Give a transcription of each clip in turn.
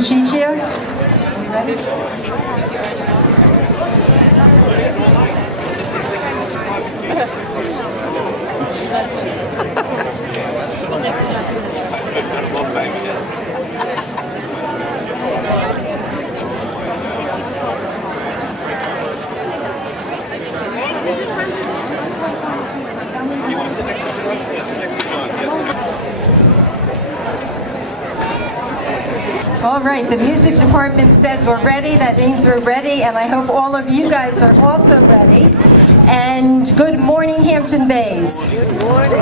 Chichia. Are you ready? All right, the music department says we're ready. That means we're ready, and I hope all of you guys are also ready. And good morning, Hampton Bays. Good morning.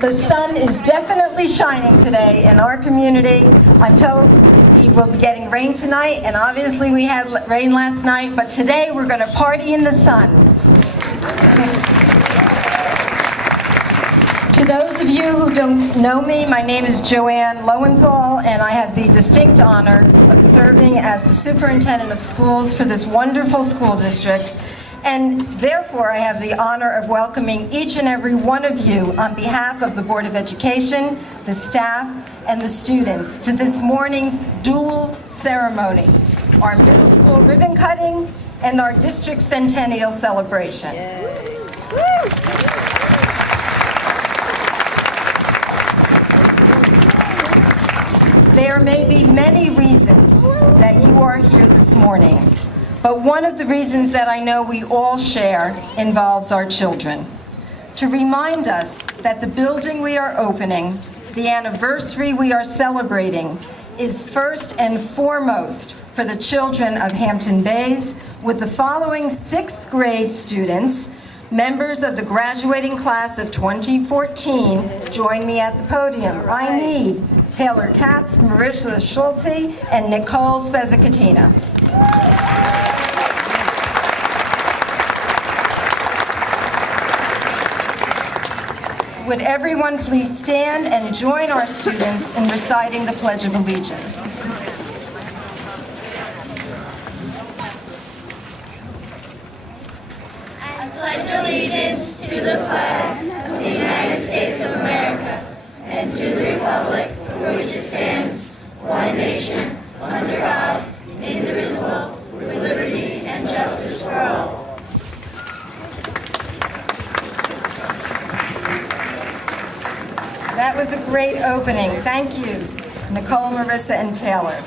The sun is definitely shining today in our community. I'm told we will be getting rain tonight, and obviously we had rain last night, but today we're going to party in the sun. To those of you who don't know me, my name is Joanne Lowenthal, and I have the distinct honor of serving as the superintendent of schools for this wonderful school district. And therefore, I have the honor of welcoming each and every one of you on behalf of the Board of Education, the staff, and the students to this morning's dual ceremony, our middle school ribbon cutting and our district centennial celebration. There may be many reasons that you are here this morning, but one of the reasons that I know we all share involves our children. To remind us that the building we are opening, the anniversary we are celebrating, is first and foremost for the children of Hampton Bays, with the following 6th grade students, members of the graduating class of 2014, join me at the podium. I need Taylor Katz, Marissa Schulte, and Nicole Spezzacatina. Would everyone please stand and join our students in reciting the Pledge of Allegiance? I pledge allegiance to the flag of the United States of America and to the republic for which it stands, one nation, under God, indivisible, with liberty and justice for all. That was a great opening. Thank you, Nicole, Marissa, and Taylor.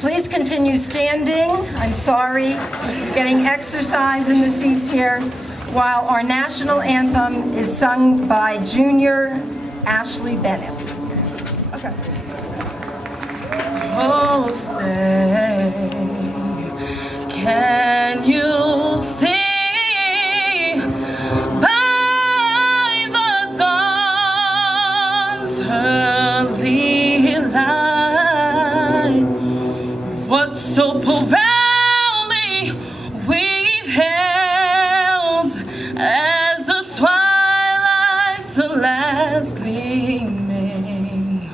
Please continue standing. I'm sorry, getting exercise in the seats here, while our national anthem is sung by junior Ashley Bennett. Okay. Oh, say, can you see by the dawn's early light what so profoundly we've held as the twilight's last gleaming,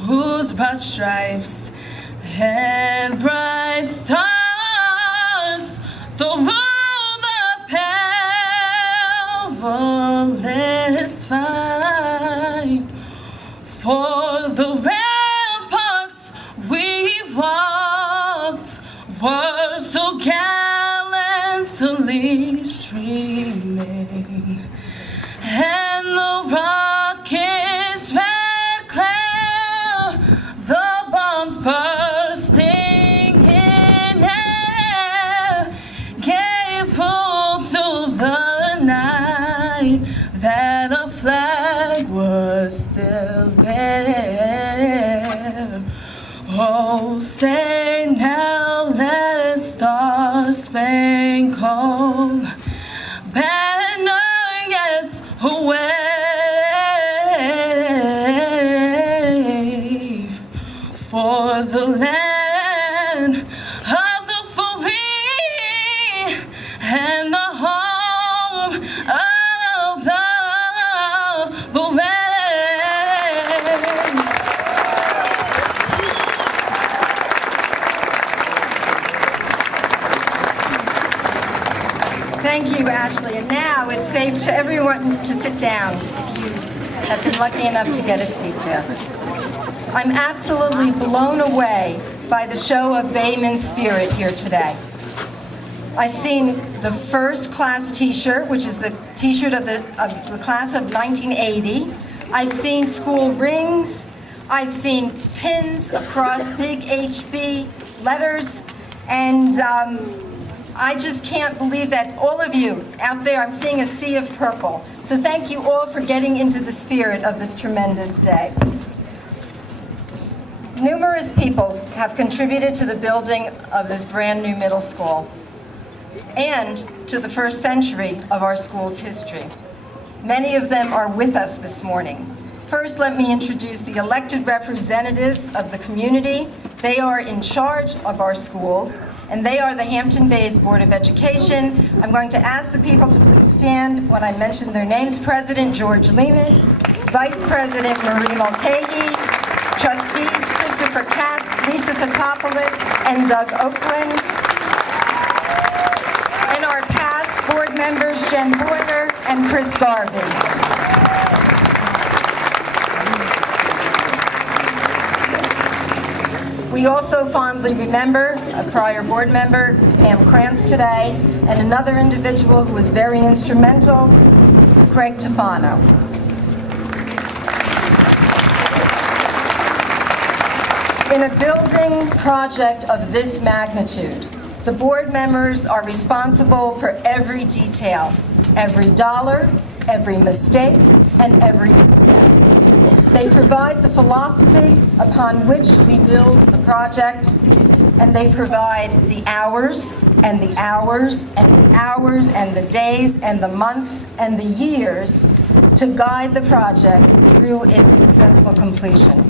whose broad stripes and bright stars rule the perilous fight. For the ramparts we walked were so gallantly streaming, and the rockets red glare, the bombs bursting in air, gave proof to the night that a flag was still there. Oh, say now, let star-spangled banner yet wave for the land of the free and the home of the brave. Thank you, Ashley. And now it's safe to everyone to sit down if you have been lucky enough to get a seat there. I'm absolutely blown away by the show of Bayman spirit here today. I've seen the first class t-shirt, which is the t-shirt of the class of 1980. I've seen school rings. I've seen pins across big HB letters. And I just can't believe that all of you out there, I'm seeing a sea of purple. So thank you all for getting into the spirit of this tremendous day. Numerous people have contributed to the building of this brand new middle school and to the first century of our school's history. Many of them are with us this morning. First, let me introduce the elected representatives of the community. They are in charge of our schools, and they are the Hampton Bays Board of Education. I'm going to ask the people to please stand when I mention their names. President George Lehman, Vice President Marie Mulcahy, Trustees Christopher Katz, Lisa Fotopoulos, and Doug Oakland, and our past board members Jen Boyer and Chris Garvey. We also fondly remember a prior board member, Pam Krantz, today, and another individual who was very instrumental, Craig Tufano. In a building project of this magnitude, the board members are responsible for every detail, every dollar, every mistake, and every success. They provide the philosophy upon which we build the project, and they provide the hours and the hours and the hours and the days and the months and the years to guide the project through its successful completion.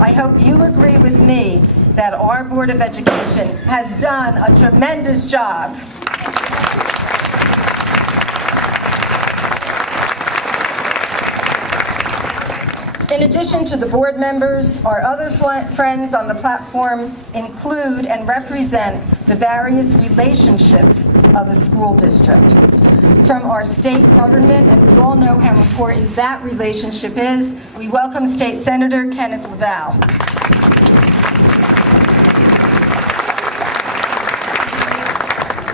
I hope you agree with me that our Board of Education has done a tremendous job. In addition to the board members, our other friends on the platform include and represent the various relationships of the school district. From our state government, and we all know how important that relationship is, we welcome State Senator Kenneth Laval.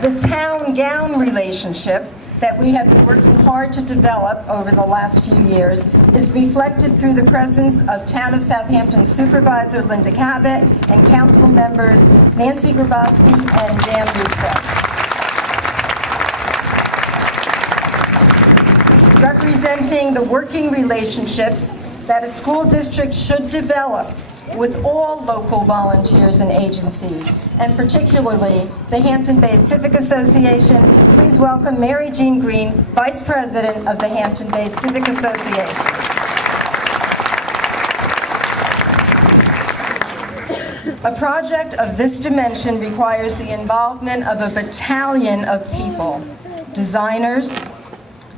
The town-gown relationship that we have been working hard to develop over the last few years is reflected through the presence of Town of Southampton Supervisor Linda Cabot and Council members Nancy Grabowski and Dan Russo. Representing the working relationships that a school district should develop with all local volunteers and agencies, and particularly the Hampton Bays Civic Association. Please welcome Mary Jean Green, Vice President of the Hampton Bays Civic Association. A project of this dimension requires the involvement of a battalion of people, designers,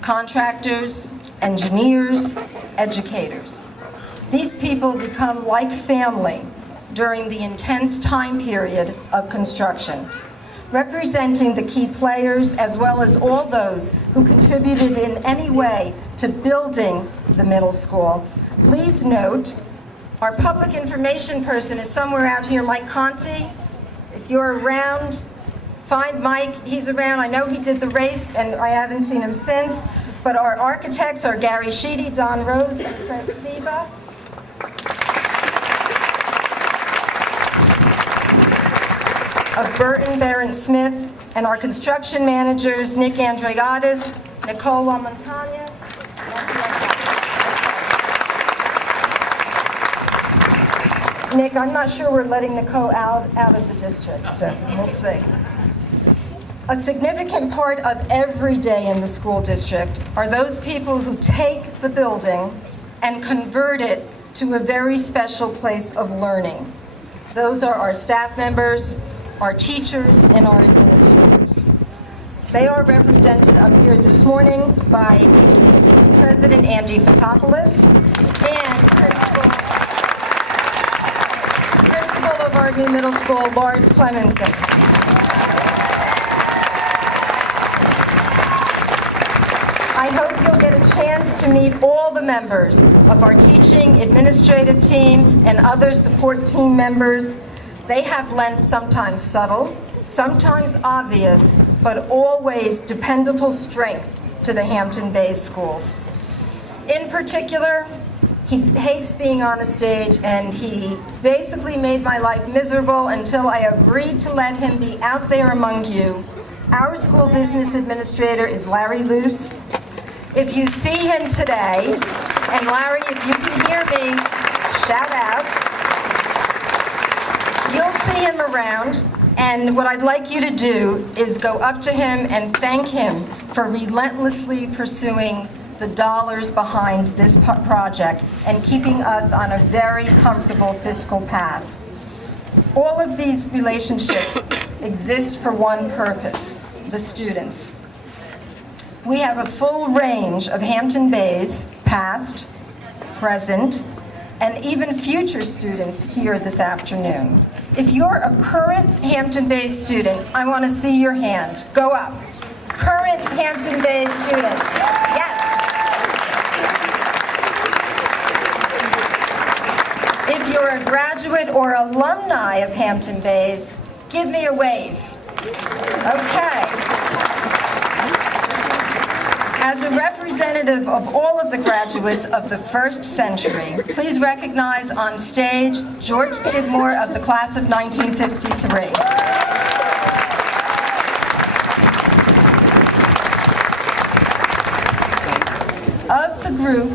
contractors, engineers, educators. These people become like family during the intense time period of construction, representing the key players as well as all those who contributed in any way to building the middle school. Please note, our public information person is somewhere out here, Mike Conti. If you're around, find Mike. He's around. I know he did the race, and I haven't seen him since. But our architects are Gary Sheedy, Don Rose, and Fred Seba. Of Burton, Barron Smith, and our construction managers, Nick Andreatis, Nicole Montagna. Nick, I'm not sure we're letting Nicole out of the district, so we'll see. A significant part of every day in the school district are those people who take the building and convert it to a very special place of learning. Those are our staff members, our teachers, and our administrators. They are represented up here this morning by HBUFSD President Andy Fotopoulos and Principal of our new middle school, Lars Clemenson. I hope you'll get a chance to meet all the members of our teaching, administrative team, and other support team members. They have lent sometimes subtle, sometimes obvious, but always dependable strength to the Hampton Bays schools. In particular, he hates being on a stage, and he basically made my life miserable until I agreed to let him be out there among you. Our school business administrator is Larry Luce. If you see him today, and Larry, if you can hear me, shout out. You'll see him around, and what I'd like you to do is go up to him and thank him for relentlessly pursuing the dollars behind this project and keeping us on a very comfortable fiscal path. All of these relationships exist for one purpose: the students. We have a full range of Hampton Bays, past, present, and even future students here this afternoon. If you're a current Hampton Bays student, I want to see your hand. Go up. Current Hampton Bays students. Yes. If you're a graduate or alumni of Hampton Bays, give me a wave. Okay. As a representative of all of the graduates of the first century, please recognize on stage George Skidmore of the class of 1953. Of the group,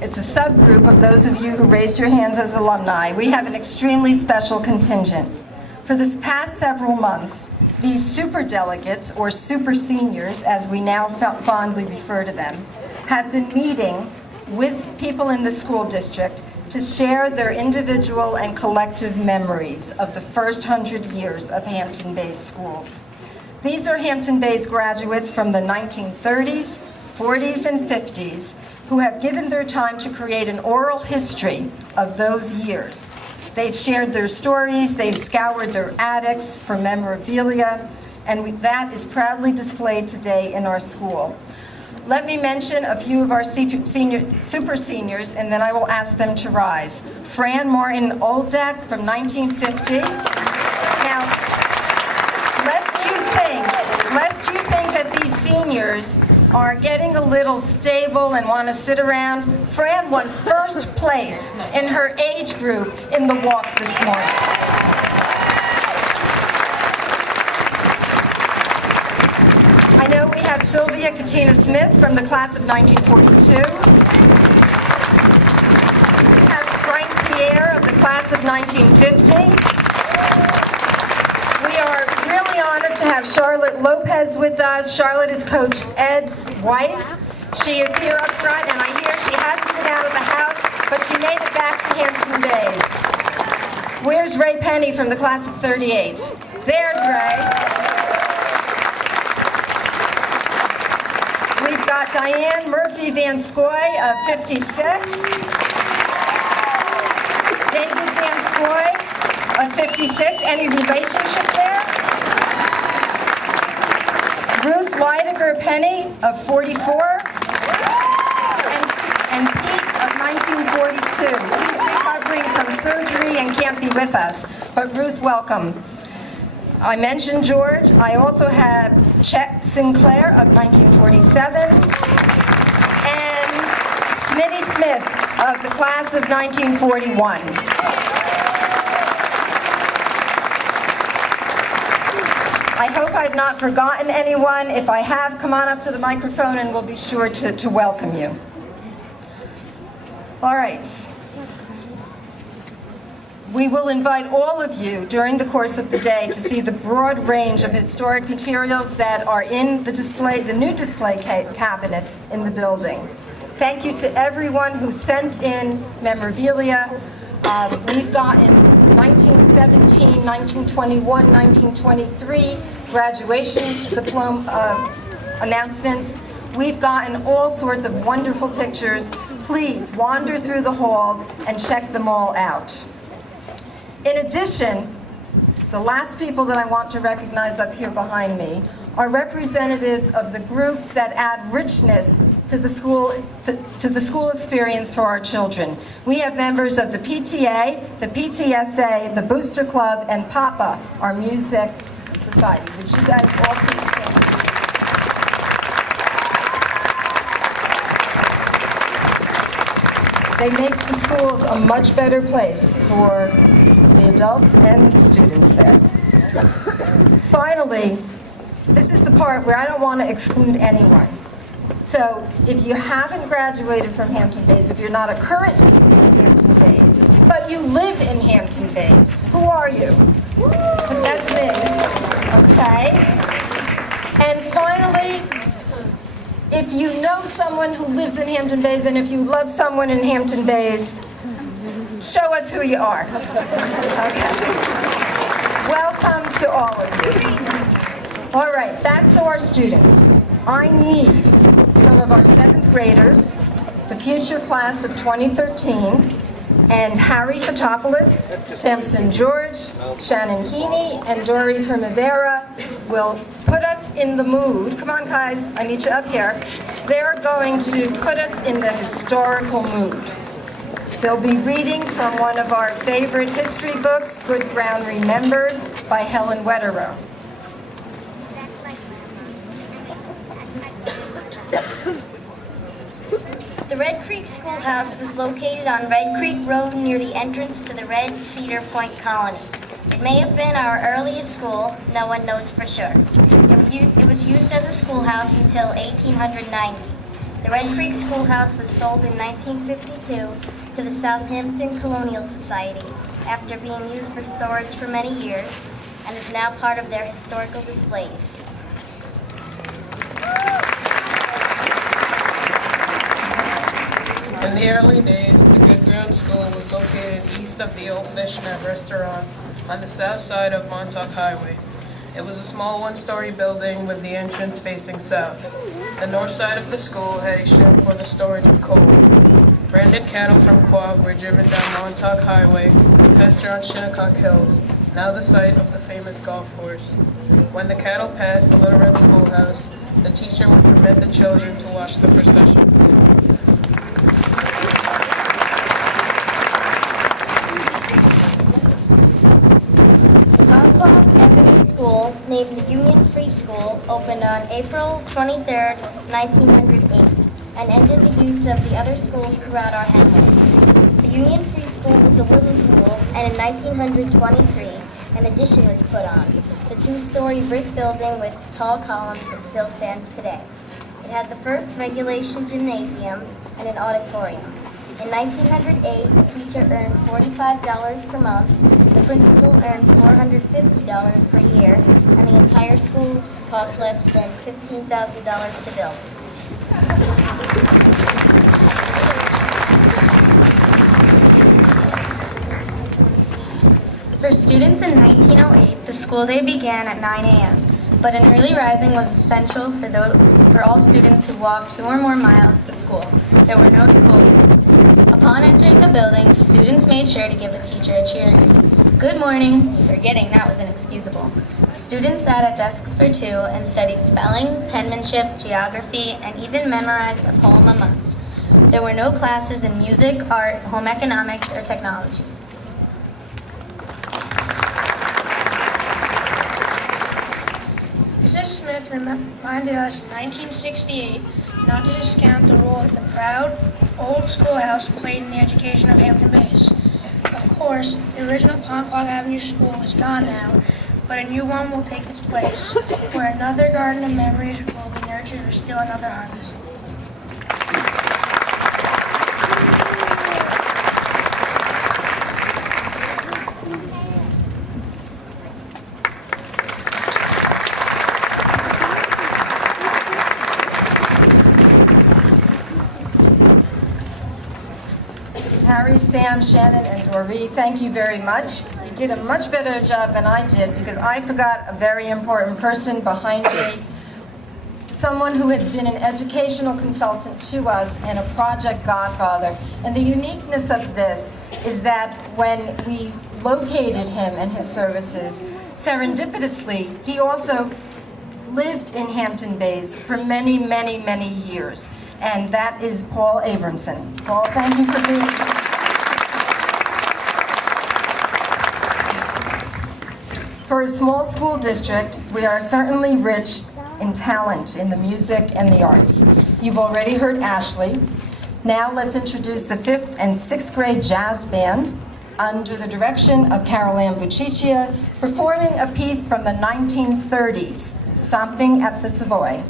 it's a subgroup of those of you who raised your hands as alumni. We have an extremely special contingent. For this past several months, these superdelegates, or super seniors, as we now fondly refer to them, have been meeting with people in the school district to share their individual and collective memories of the first 100 years of Hampton Bays schools. These are Hampton Bays graduates from the 1930s, 40s, and 50s who have given their time to create an oral history of those years. They've shared their stories, they've scoured their attics for memorabilia, and that is proudly displayed today in our school. Let me mention a few of our super seniors, and then I will ask them to rise. Fran Martin Oldeck from 1950. Now, lest you think that these seniors are getting a little stable and want to sit around, Fran won first place in her age group in the walk this morning. I know we have Sylvia Katina Smith from the class of 1942. We have Frank Pierre of the class of 1950. We are really honored to have Charlotte Lopez with us. Charlotte is Coach Ed's wife. She is here up front, and I hear she hasn't been out of the house, but she made it back to Hampton Bays. Where's Ray Penny from the class of 38? There's Ray. We've got Diane Murphy Van Scoy of 56. David Van Scoy of 56. Any relationship there? Ruth Leidiger Penny of 44. And Pete of 1942. He's recovering from surgery and can't be with us. But Ruth, welcome. I mentioned George. I also have Chet Sinclair of 1947 and Smitty Smith of the class of 1941. I hope I've not forgotten anyone. If I have, come on up to the microphone and we'll be sure to welcome you. All right. We will invite all of you during the course of the day to see the broad range of historic materials that are in the display, the new display cabinets in the building. Thank you to everyone who sent in memorabilia. We've gotten 1917, 1921, 1923 graduation diploma announcements. We've gotten all sorts of wonderful pictures. Please wander through the halls and check them all out. In addition, the last people that I want to recognize up here behind me are representatives of the groups that add richness to the school experience for our children. We have members of the PTA, the PTSA, the Booster Club, and PAPA, our music society. Would you guys all please stand? They make the schools a much better place for the adults and the students there. Finally, this is the part where I don't want to exclude anyone. So if you haven't graduated from Hampton Bays, if you're not a current student at Hampton Bays, but you live in Hampton Bays, who are you? That's me, okay? And finally, if you know someone who lives in Hampton Bays, and if you love someone in Hampton Bays, show us who you are. Okay. Welcome to all of you. All right, back to our students. I need some of our 7th graders, the future class of 2013, and Harry Fotopoulos, Samson George, Shannon Heaney, and Dory Primavera will put us in the mood. Come on, guys, I need you up here. They're going to put us in the historical mood. They'll be reading from one of our favorite history books, Good Ground Remembered, by Helen Wetterow. The Red Creek Schoolhouse was located on Red Creek Road near the entrance to the Red Cedar Point Colony. It may have been our earliest school, no one knows for sure. It was used as a schoolhouse until 1890. The Red Creek Schoolhouse was sold in 1952 to the Southampton Colonial Society after being used for storage for many years and is now part of their historical displays. In the early days, the Good Ground School was located east of the Old Fishnet restaurant on the south side of Montauk Highway. It was a small one-story building with the entrance facing south. The north side of the school had a shed for the storage of coal. Branded cattle from Quogue were driven down Montauk Highway to pasture on Shinnecock Hills, now the site of the famous golf course. When the cattle passed the Little Red Schoolhouse, the teacher would permit the children to watch the procession. School, named the Union Free School, opened on April 23, 1908, and ended the use of the other schools throughout our hamlet. The Union Free School was a wooden school, and in 1923, an addition was put on, the 2-story brick building with tall columns that still stands today. It had the first regulation gymnasium and an auditorium. In 1908, the teacher earned $45 per month, the principal earned $450 per year, and the entire school cost less than $15,000 to build. For students in 1908, the school day began at 9 a.m., but an early rising was essential for all students who walked 2 or more miles to school. There were no school buses. Upon entering the building, students made sure to give the teacher a cheering "Good morning," forgetting that was inexcusable. Students sat at desks for 2 and studied spelling, penmanship, geography, and even memorized a poem a month. There were no classes in music, art, home economics, or technology. Mrs. Smith reminded us in 1968 not to discount the role that the proud old schoolhouse played in the education of Hampton Bays. Of course, the original Ponquag Avenue School is gone now, but a new one will take its place, where another garden of memories will be nurtured for still another harvest. Harry, Sam, Shannon, and Doree, thank you very much. You did a much better job than I did because I forgot a very important person behind me, someone who has been an educational consultant to us and a project godfather. And the uniqueness of this is that when we located him and his services, serendipitously, he also lived in Hampton Bays for many, many, many years, and that is Paul Abramson. Paul, thank you for being here. For a small school district, we are certainly rich in talent in the music and the arts. You've already heard Ashley. Now let's introduce the 5th and 6th grade jazz band under the direction of Carol Ann Buciccia, performing a piece from the 1930s, Stomping at the Savoy.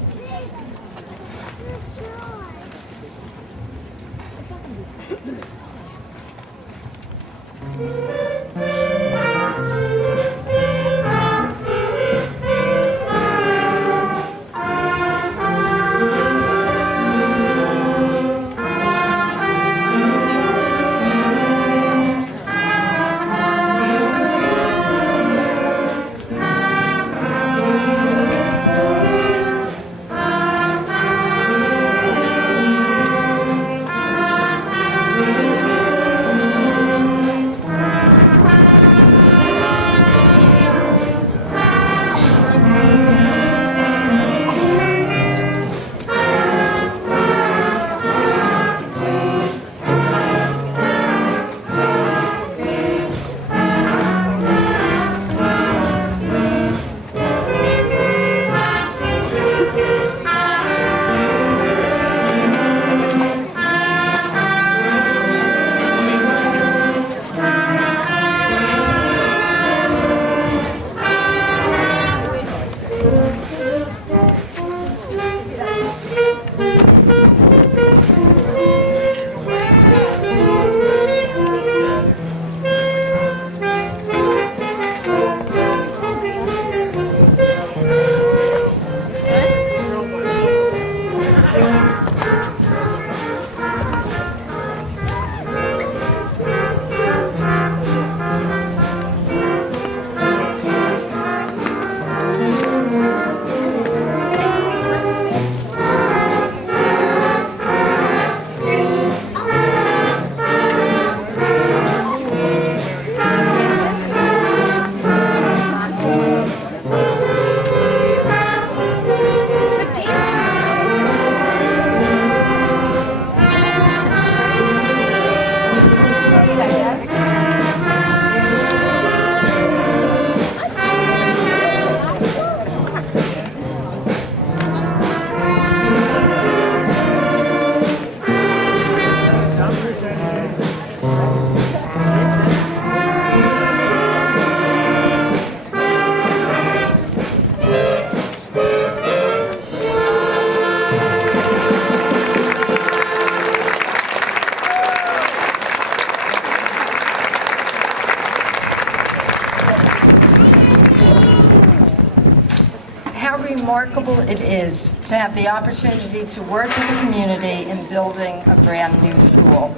Remarkable it is to have the opportunity to work in the community in building a brand new school.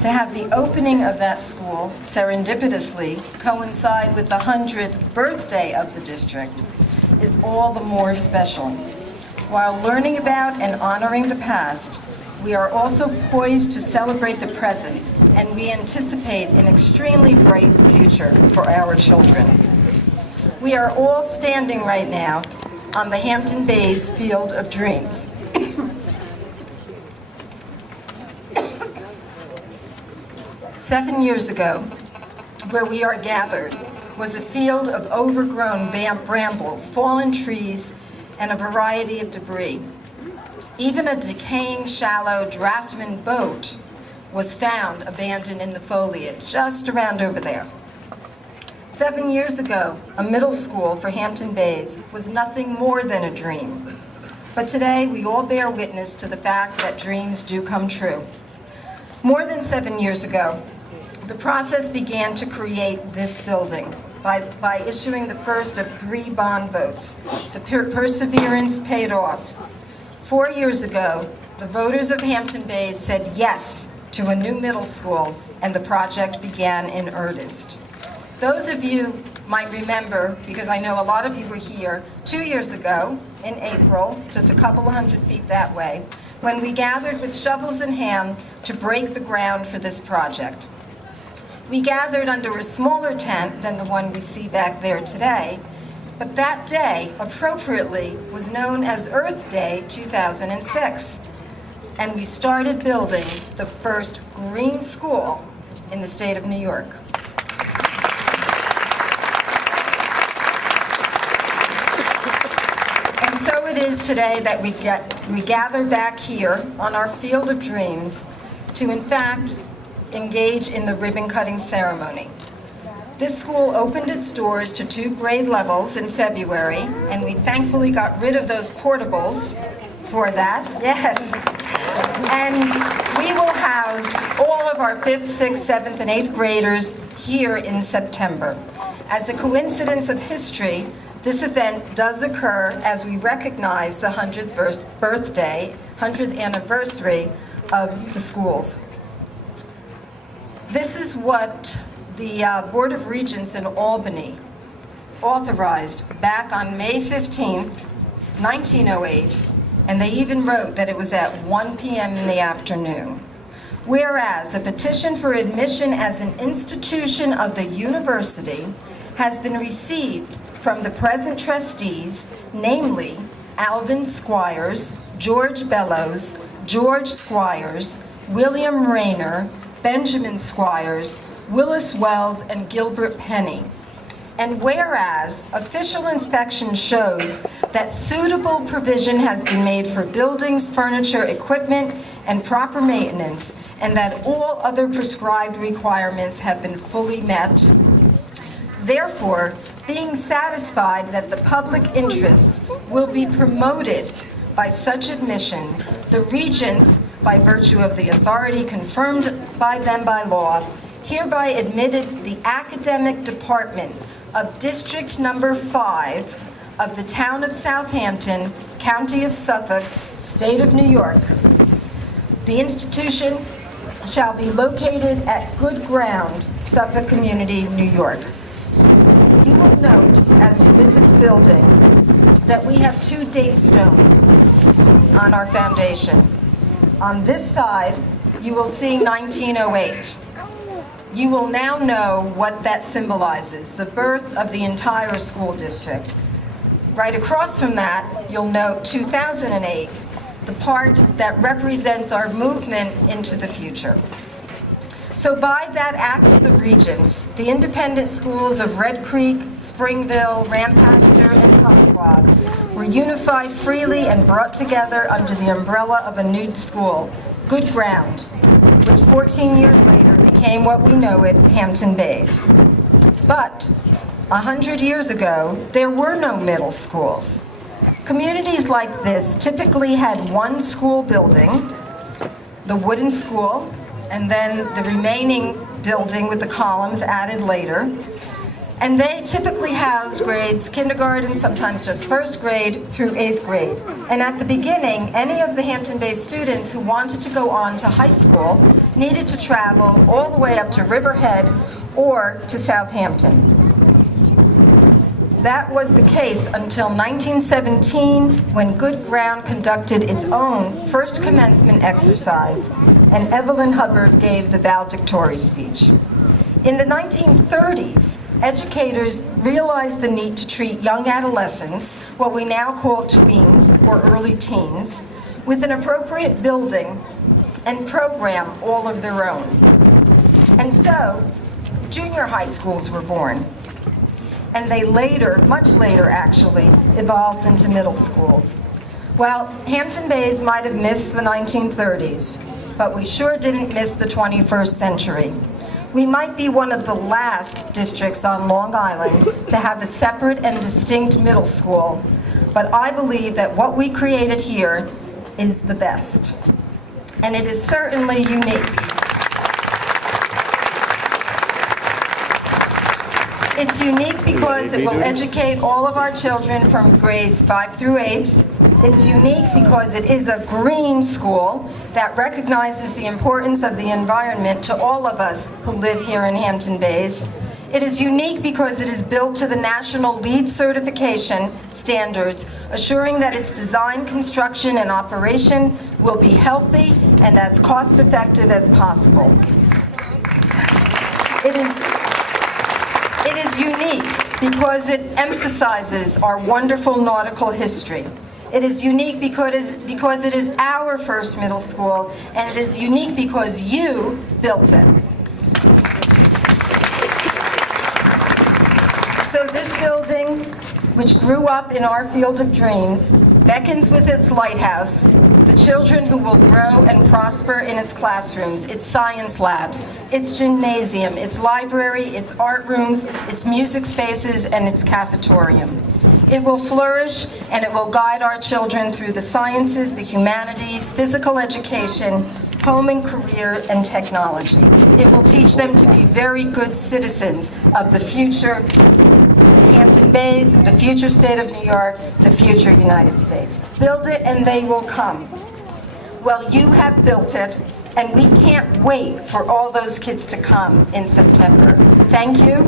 To have the opening of that school serendipitously coincide with the 100th birthday of the district is all the more special. While learning about and honoring the past, we are also poised to celebrate the present, and we anticipate an extremely bright future for our children. We are all standing right now on the Hampton Bays Field of Dreams. 7 years ago, where we are gathered, was a field of overgrown brambles, fallen trees, and a variety of debris. Even a decaying, shallow draftman boat was found abandoned in the foliage just around over there. 7 years ago, a middle school for Hampton Bays was nothing more than a dream. But today, we all bear witness to the fact that dreams do come true. More than 7 years ago, the process began to create this building by issuing the first of 3 bond votes. The perseverance paid off. 4 years ago, the voters of Hampton Bays said yes to a new middle school, and the project began in earnest. Those of you might remember, because I know a lot of you were here 2 years ago in April, just a couple of 100 feet that way, when we gathered with shovels in hand to break the ground for this project. We gathered under a smaller tent than the one we see back there today, But that day, appropriately, was known as Earth Day 2006. And we started building the first green school in the state of New York. And so it is today that we gather back here on our field of dreams to, in fact, engage in the ribbon-cutting ceremony. This school opened its doors to 2 grade levels in February, and we thankfully got rid of those portables for that, yes. And we will house all of our 5th, 6th, 7th, and 8th graders here in September. As a coincidence of history, this event does occur as we recognize the 100th birthday, 100th anniversary of the schools. This is what the Board of Regents in Albany authorized back on May 15th, 1908, and they even wrote that it was at 1 p.m. in the afternoon. Whereas a petition for admission as an institution of the university has been received from the present trustees, namely Alvin Squires, George Bellows, George Squires, William Rayner, Benjamin Squires, Willis Wells, and Gilbert Penny. And whereas official inspection shows that suitable provision has been made for buildings, furniture, equipment, and proper maintenance, and that all other prescribed requirements have been fully met, therefore, being satisfied that the public interests will be promoted by such admission, the regents, by virtue of the authority confirmed by them by law, hereby admitted the academic department of District Number 5 of the town of Southampton, County of Suffolk, State of New York. The institution shall be located at Good Ground, Suffolk Community, New York. You will note, as you visit the building, that we have 2 date stones on our foundation. On this side, you will see 1908. You will now know what that symbolizes, the birth of the entire school district. Right across from that, you'll note 2008, the part that represents our movement into the future. So by that act of the Regents, the independent schools of Red Creek, Springville, Rampasture, and Comquag were unified freely and brought together under the umbrella of a new school, Good Ground, which 14 years later became what we know it, Hampton Bays. But 100 years ago, there were no middle schools. Communities like this typically had one school building, the wooden school, and then the remaining building with the columns added later. And they typically housed grades kindergarten, sometimes just 1st grade through 8th grade. And at the beginning, any of the Hampton Bays students who wanted to go on to high school needed to travel all the way up to Riverhead or to Southampton. That was the case until 1917, when Good Ground conducted its own first commencement exercise, and Evelyn Hubbard gave the valedictory speech. In the 1930s, educators realized the need to treat young adolescents, what we now call tweens or early teens, with an appropriate building and program all of their own. And so, junior high schools were born. And they later, much later actually, evolved into middle schools. Well, Hampton Bays might have missed the 1930s, but we sure didn't miss the 21st century. We might be one of the last districts on Long Island to have a separate and distinct middle school, but I believe that what we created here is the best. And it is certainly unique. It's unique because it will educate all of our children from grades 5 through 8. It's unique because it is a green school that recognizes the importance of the environment to all of us who live here in Hampton Bays. It is unique because it is built to the national LEED certification standards, assuring that its design, construction, and operation will be healthy and as cost-effective as possible. It is unique because it emphasizes our wonderful nautical history. It is unique because it is our first middle school, and it is unique because you built it. So this building, which grew up in our field of dreams, beckons with its lighthouse the children who will grow and prosper in its classrooms, its science labs, its gymnasium, its library, its art rooms, its music spaces, and its cafetorium. It will flourish and it will guide our children through the sciences, the humanities, physical education, home and career, and technology. It will teach them to be very good citizens of the future Hampton Bays, the future state of New York, the future United States. Build it and they will come. Well, you have built it, and we can't wait for all those kids to come in September. Thank you.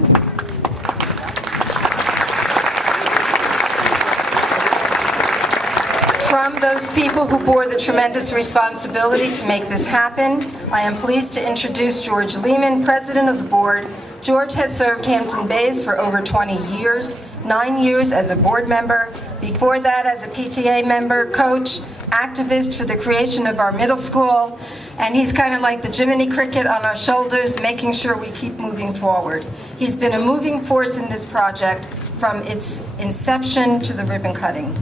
From those people who bore the tremendous responsibility to make this happen, I am pleased to introduce George Lehman, President of the Board. George has served Hampton Bays for over 20 years, 9 years as a board member, before that as a PTA member, coach, activist for the creation of our middle school, and he's kind of like the Jiminy Cricket on our shoulders, making sure we keep moving forward. He's been a moving force in this project from its inception to the ribbon cutting.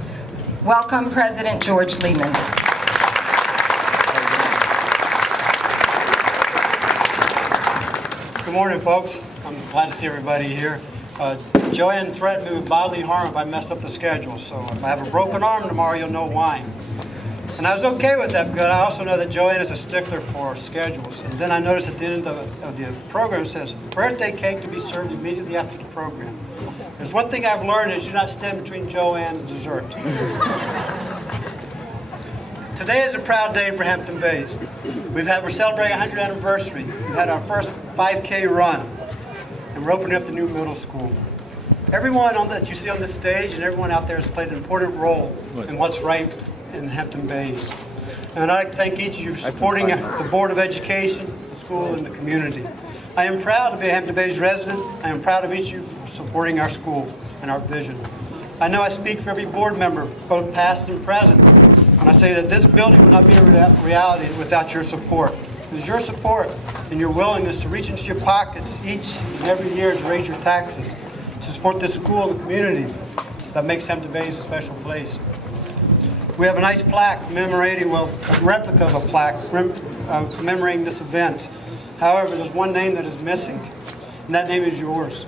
Welcome, President George Lehman. Good morning, folks. I'm glad to see everybody here. Joanne threatened me with bodily harm if I messed up the schedule, so if I have a broken arm tomorrow, you'll know why. And I was okay with that because I also know that Joanne is a stickler for schedules. And then I noticed at the end of the program it says, birthday cake to be served immediately after the program. There's one thing I've learned is do not stand between Joanne and dessert. Today is a proud day for Hampton Bays. We're celebrating 100th anniversary. We've had our first 5K run, and we're opening up the new middle school. Everyone that you see on this stage and everyone out there has played an important role in what's right in Hampton Bays. And I'd like to thank each of you for supporting the Board of Education, the school, and the community. I am proud to be a Hampton Bays resident. I am proud of each of you for supporting our school and our vision. I know I speak for every board member, both past and present, when I say that this building will not be a reality without your support. It is your support and your willingness to reach into your pockets each and every year to raise your taxes, to support this school and the community that makes Hampton Bays a special place. We have a nice plaque commemorating, well, a replica of a plaque commemorating this event. However, there's one name that is missing, and that name is yours.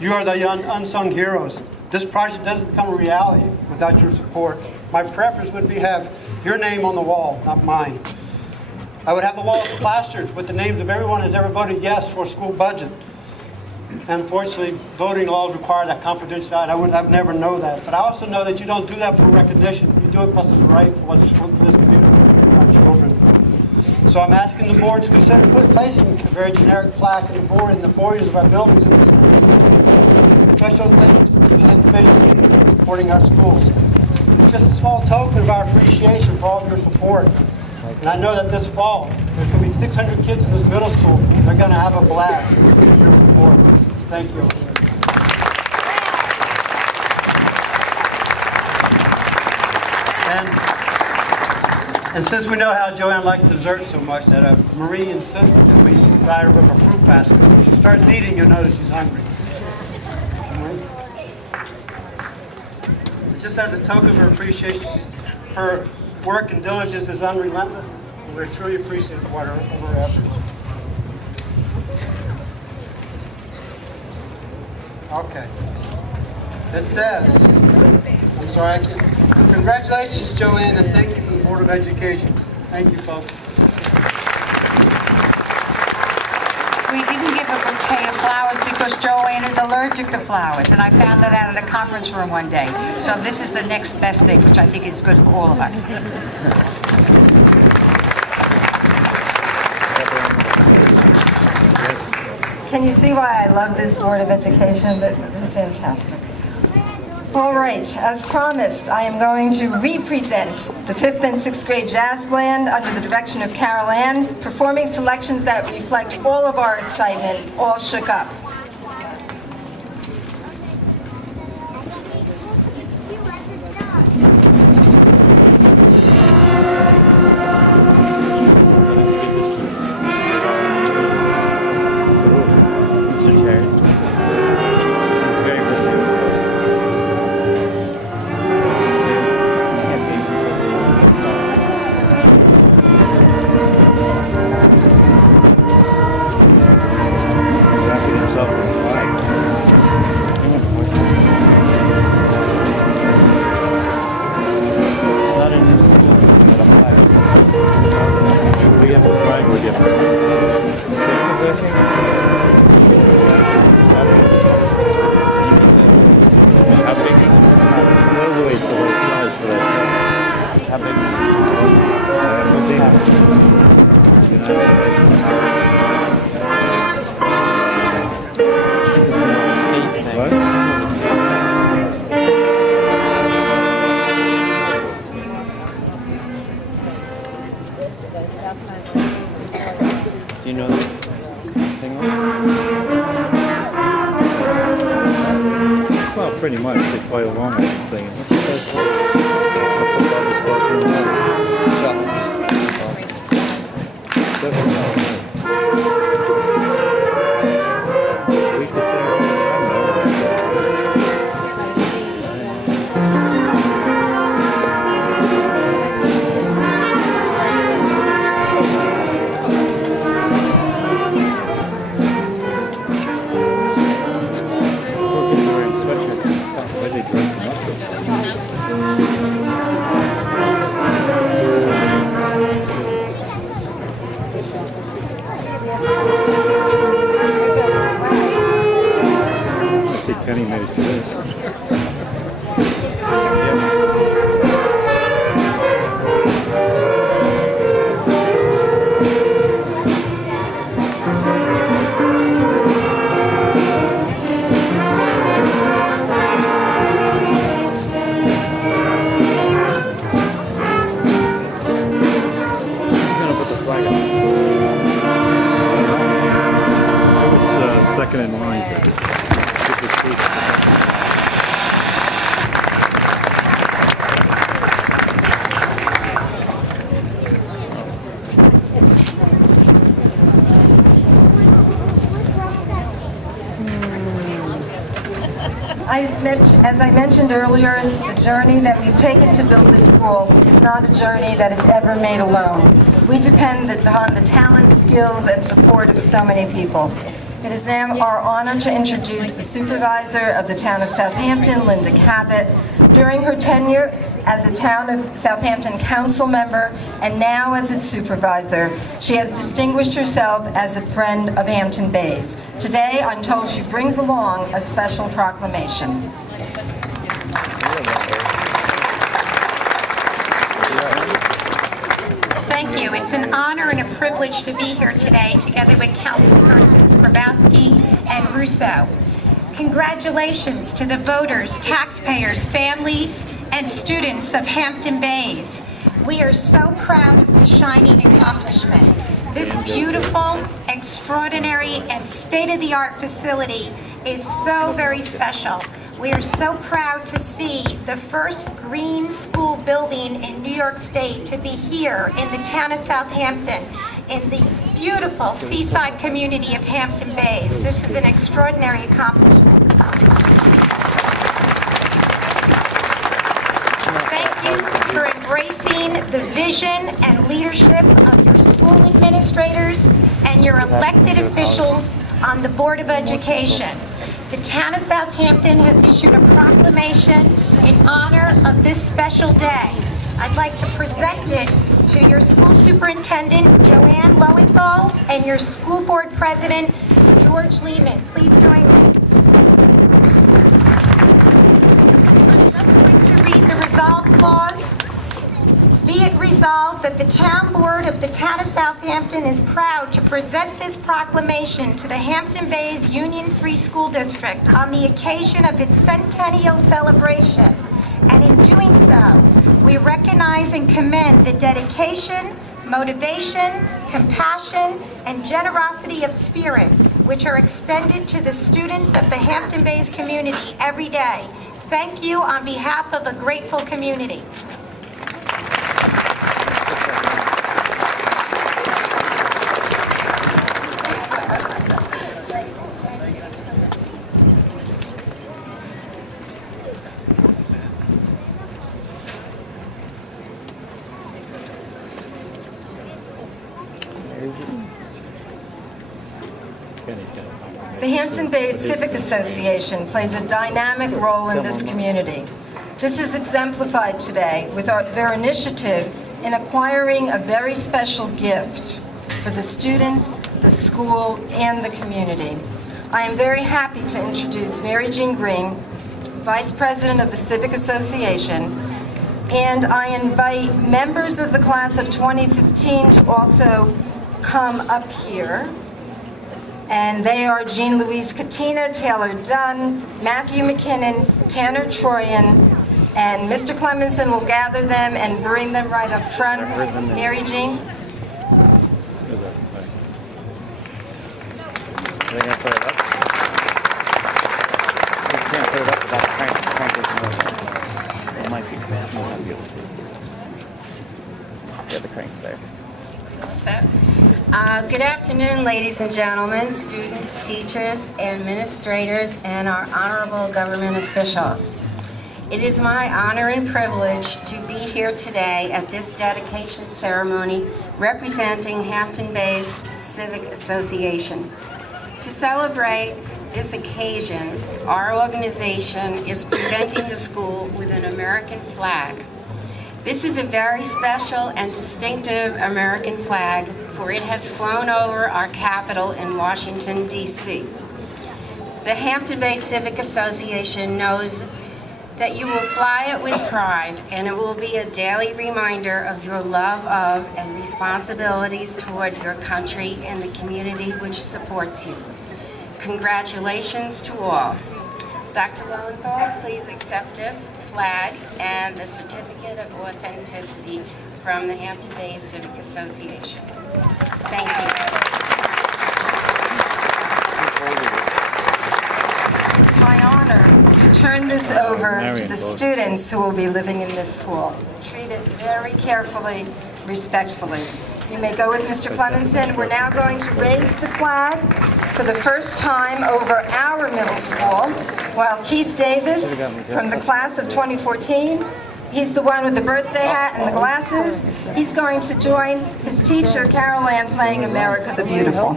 You are the unsung heroes. This project doesn't become a reality without your support. My preference would be have your name on the wall, not mine. I would have the walls plastered with the names of everyone who has ever voted yes for a school budget. Unfortunately, voting laws require that confidentiality. I would never know that. But I also know that you don't do that for recognition. You do it because it's right for what's for this community, for our children. So I'm asking the board to consider placing a very generic plaque in the foyers of our buildings in the cities. Special thanks to the Hampton Bays community for supporting our schools. It's just a small token of our appreciation for all of your support. And I know that this fall, there's going to be 600 kids in this middle school. They're going to have a blast with your support. Thank you. And since we know how Joanne likes dessert so much, that Marie insisted that we provide her with a fruit basket. So when she starts eating, you'll notice she's hungry. Just as a token of her appreciation, her work and diligence is unrelentless, and we're truly appreciative of her efforts. Okay. It says, I'm sorry, congratulations, Joanne, and thank you from the Board of Education. Thank you, folks. We didn't give a bouquet of flowers because Joanne is allergic to flowers, and I found that out at a conference room one day. So this is the next best thing, which I think is good for all of us. Can you see why I love this Board of Education? They're fantastic. All right, as promised, I am going to represent the 5th and 6th grade jazz band under the direction of Carol Ann, performing selections that reflect all of our excitement, all shook up. pretty much. They play along with it, singing. What's the best word? We could say, Kenny made it to this. He's gonna put the flag up. I was second in line to get this speech. As I mentioned earlier, the journey that we've taken to build this school is not a journey that is ever made alone. We depend upon the talent, skills, and support of so many people. It is now our honor to introduce the supervisor of the town of Southampton, Linda Cabot. During her tenure as a town of Southampton council member and now as its supervisor, she has distinguished herself as a friend of Hampton Bays. Today, I'm told she brings along a special proclamation. Thank you. It's an honor and a privilege to be here today together with Councilpersons Grabowski and Russo. Congratulations to the voters, taxpayers, families, and students of Hampton Bays. We are so proud of this shining accomplishment. This beautiful, extraordinary, and state-of-the-art facility is so very special. We are so proud to see the first green school building in New York State to be here in the town of Southampton, in the beautiful seaside community of Hampton Bays. This is an extraordinary accomplishment. Thank you for embracing the vision and leadership of your school administrators and your elected officials on the Board of Education. The town of Southampton has issued a proclamation in honor of this special day. I'd like to present it to your school superintendent, Joanne Lowenthal, and your school board president, George Lehman. Please join me. I'm just going to read the resolve clause. Be it resolved that the town board of the town of Southampton is proud to present this proclamation to the Hampton Bays Union Free School District on the occasion of its Centennial celebration. And in doing so, we recognize and commend the dedication, motivation, compassion, and generosity of spirit which are extended to the students of the Hampton Bays community every day. Thank you on behalf of a grateful community. The Hampton Bays Civic Association plays a dynamic role in this community. This is exemplified today with their initiative in acquiring a very special gift for the students, the school, and the community. I am very happy to introduce Mary Jean Green, Vice President of the Civic Association, and I invite members of the class of 2015 to also come up here. And they are Jean Louise Katina, Taylor Dunn, Matthew McKinnon, Tanner Troyan, and Mr. Clemenson will gather them and bring them right up front. Mary Jean? Are they going to put it up? You can't put it up. It might be. Yeah, the crank's there. Good afternoon, ladies and gentlemen, students, teachers, administrators, and our honorable government officials. It is my honor and privilege to be here today at this dedication ceremony representing Hampton Bays Civic Association. To celebrate this occasion, our organization is presenting the school with an American flag. This is a very special and distinctive American flag, for it has flown over our capital in Washington, D.C. The Hampton Bays Civic Association knows that you will fly it with pride, and it will be a daily reminder of your love of and responsibilities toward your country and the community which supports you. Congratulations to all. Dr. Lowenthal, please accept this flag and the certificate of authenticity from the Hampton Bays Civic Association. Thank you. It's my honor to turn this over to the students who will be living in this school. Treat it very carefully, respectfully. You may go with Mr. Clemenson. We're now going to raise the flag for the first time over our middle school, while Keith Davis from the class of 2014, he's the one with the birthday hat and the glasses, he's going to join his teacher, Carol Ann, playing America the Beautiful.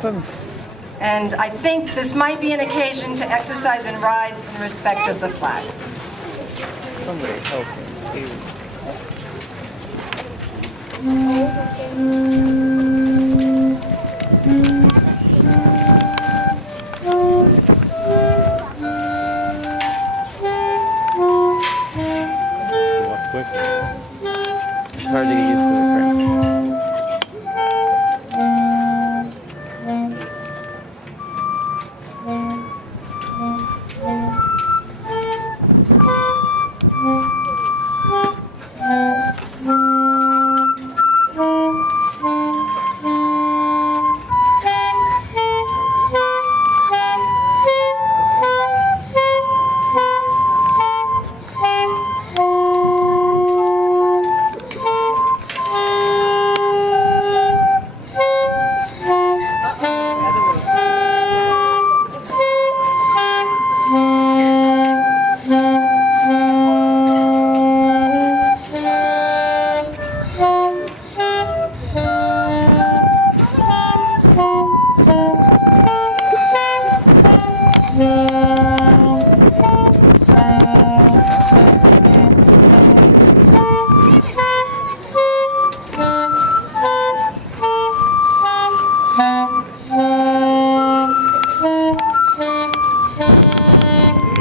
And I think this might be an occasion to exercise and rise in respect of the flag. Somebody help him. Walk quick. It's hard to get used to the crank.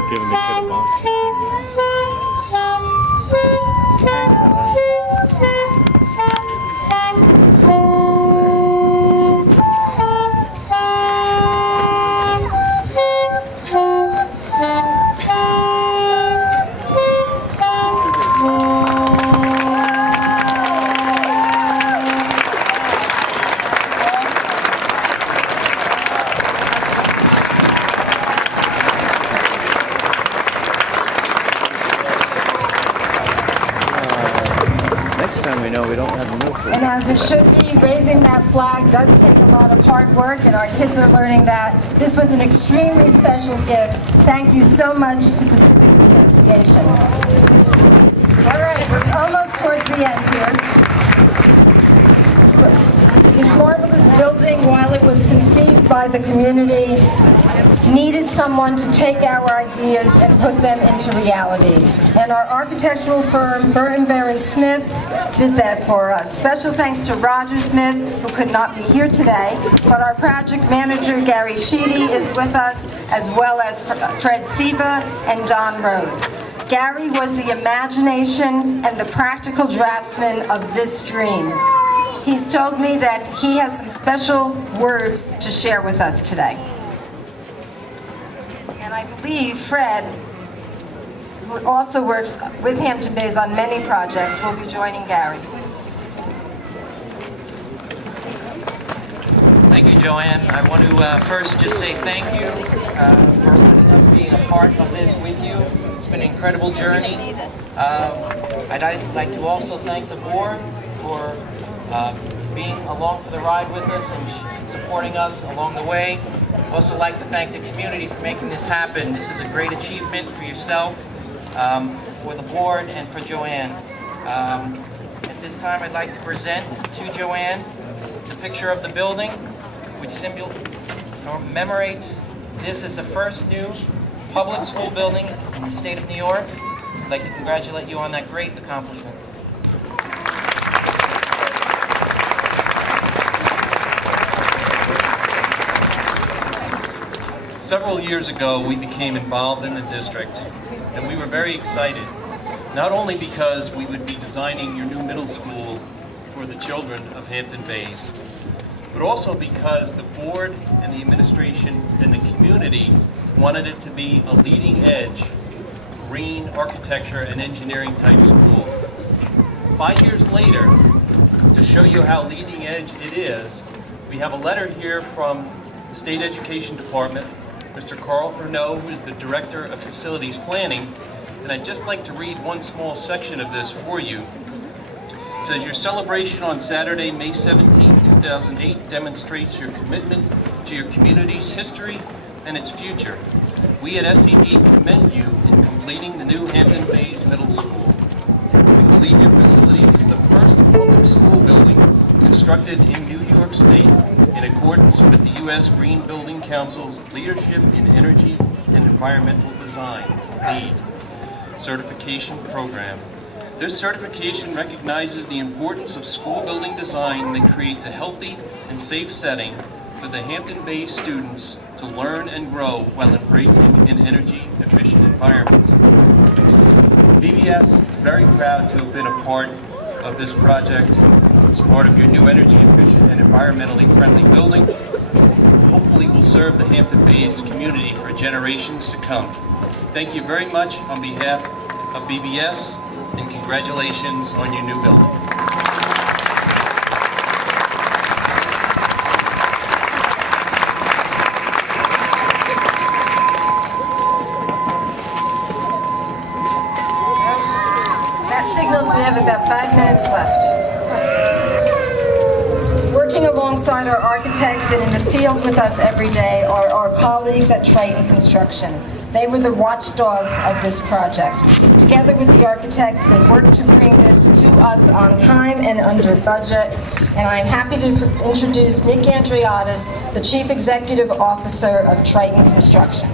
Giving the kid a box. Next time we know we don't have a middle school. And as it should be, raising that flag does take a lot of hard work, and our kids are learning that. This was an extremely special gift. Thank you so much to the Civic Association. All right, we're almost towards the end here. This marvelous building, while it was conceived by the community, needed someone to take our ideas and put them into reality. And our architectural firm, Burton Baron Smith, did that for us. Special thanks to Roger Smith, who could not be here today, but our project manager, Gary Sheedy, is with us, as well as Fred Siva and Don Rose. Gary was the imagination and the practical draftsman of this dream. He's told me that he has some special words to share with us today. And I believe Fred, who also works with Hampton Bays on many projects, will be joining Gary. Thank you, Joanne. I want to first just say thank you for us being a part of this with you. It's been an incredible journey. I'd like to also thank the board for being along for the ride with us and supporting us along the way. I'd also like to thank the community for making this happen. This is a great achievement for yourself, for the board, and for Joanne. At this time, I'd like to present to Joanne the picture of the building, which commemorates this as the first new public school building in the state of New York. I'd like to congratulate you on that great accomplishment. Several years ago, we became involved in the district, and we were very excited, not only because we would be designing your new middle school for the children of Hampton Bays, but also because the board and the administration and the community wanted it to be a leading edge, green architecture and engineering type school. 5 years later, to show you how leading edge it is, we have a letter here from the State Education Department, Mr. Carl Furneaux, who is the Director of Facilities Planning, and I'd just like to read one small section of this for you. It says, your celebration on Saturday, May 17, 2008 demonstrates your commitment to your community's history and its future. We at SED commend you in completing the new Hampton Bays Middle School. We believe your facility is the first public school building constructed in New York State in accordance with the U.S. Green Building Council's Leadership in Energy and Environmental Design, LEED, certification program. This certification recognizes the importance of school building design that creates a healthy and safe setting for the Hampton Bays students to learn and grow while embracing an energy-efficient environment. BBS is very proud to have been a part of this project. It's part of your new energy-efficient and environmentally friendly building. Hopefully will serve the Hampton Bays community for generations to come. Thank you very much on behalf of BBS, and congratulations on your new building. That signals we have about 5 minutes left. Working alongside our architects and in the field with us every day are our colleagues at Triton Construction. They were the watchdogs of this project. Together with the architects, they worked to bring this to us on time and under budget. And I'm happy to introduce Nick Andreatis, the Chief Executive Officer of Triton Construction.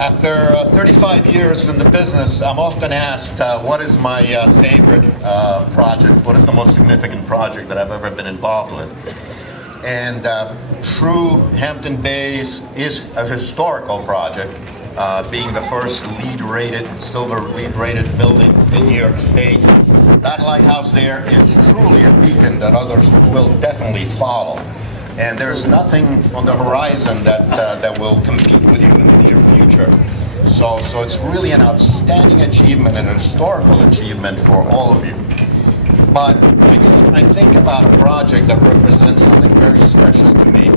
After 35 years in the business, I'm often asked, what is my favorite project? What is the most significant project that I've ever been involved with? And true, Hampton Bays is a historical project, being the first silver LEED-rated building in New York State. That lighthouse there is truly a beacon that others will definitely follow. And there's nothing on the horizon that will compete with you in the near future. So it's really an outstanding achievement and a historical achievement for all of you. But I guess when I think about a project that represents something very special to me,